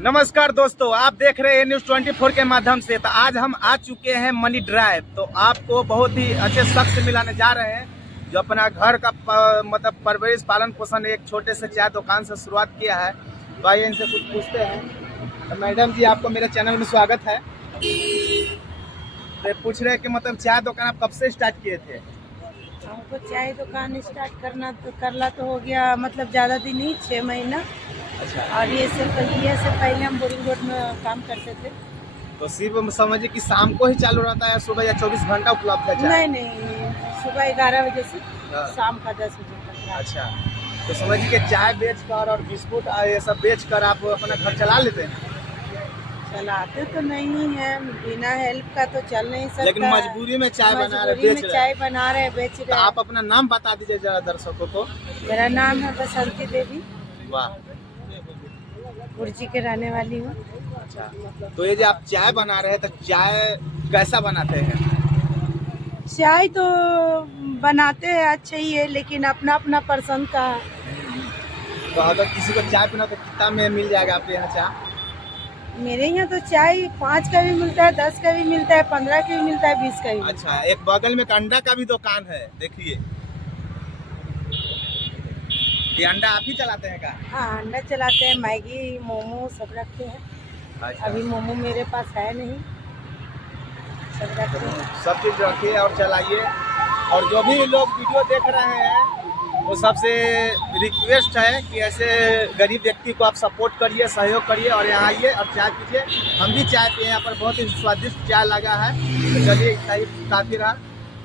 नमस्कार दोस्तों, आप देख रहे हैं न्यूज़ 24 के माध्यम से। तो आज हम आ चुके हैं मनी ड्राइव। तो आपको बहुत ही अच्छे शख्स से मिलाने जा रहे हैं जो अपना घर का मतलब परवरिश पालन पोषण एक छोटे से चाय दुकान से शुरुआत किया है। तो आइए इनसे कुछ पूछते हैं। तो मैडम जी, आपको मेरे चैनल में स्वागत है। तो पूछ रहे हैं कि मतलब चाय दुकान आप कब से स्टार्ट किए थे? हमको चाय दुकान स्टार्ट करला तो हो गया, मतलब ज़्यादा दिन नहीं, 6 महीना। अच्छा। और ये से पहले हम बोरिंग रोड में काम करते थे। तो सिर्फ समझिए कि शाम को ही चालू रहता है, सुबह या 24 घंटा उपलब्ध है चाय? नहीं, सुबह 11 बजे से हाँ। शाम का 10 बजे तक। अच्छा, तो समझिए कि चाय बेचकर और बिस्कुट ये सब बेचकर आप अपना घर चला लेते हैं? चलाते तो नहीं है, बिना हेल्प का तो चल नहीं सकता। लेकिन मजबूरी में चाय बना रहे, मजबूरी बेच में रहे चाय हैं। बना रहे, बेच तो रहे हैं। आप अपना नाम बता दीजिए जरा दर्शकों को। मेरा नाम है बसंती देवी, वाह। गुरजी के रहने वाली हूँ। अच्छा, तो ये जो आप चाय बना रहे हैं, तो चाय कैसा बनाते हैं? चाय तो बनाते हैं अच्छे ही है, लेकिन अपना अपना पसंद का है। तो अगर किसी को चाय पीना तो कितना में मिल जाएगा आपके यहाँ चाय? मेरे यहाँ तो चाय 5 का भी मिलता है, 10 का भी मिलता है, 15 का भी मिलता है, 20 का भी मिलता अच्छा, एक बगल में एक अंडा का भी दुकान है, देखिए। ये अंडा आप ही चलाते हैं क्या? है। हाँ, अंडा चलाते हैं, मैगी, मोमो सब रखते हैं। अच्छा। अभी मोमो मेरे पास है नहीं, सब रखते हैं। सब चीज़ रखिए और चलाइए। और जो भी लोग वीडियो देख रहे हैं, वो सबसे रिक्वेस्ट है कि ऐसे गरीब व्यक्ति को आप सपोर्ट करिए, सहयोग करिए और यहाँ आइए और चाय पीजिए। हम भी चाय पिए, यहाँ पर बहुत ही स्वादिष्ट चाय लगा है। तो चलिए, इतना ही काफ़ी रहा।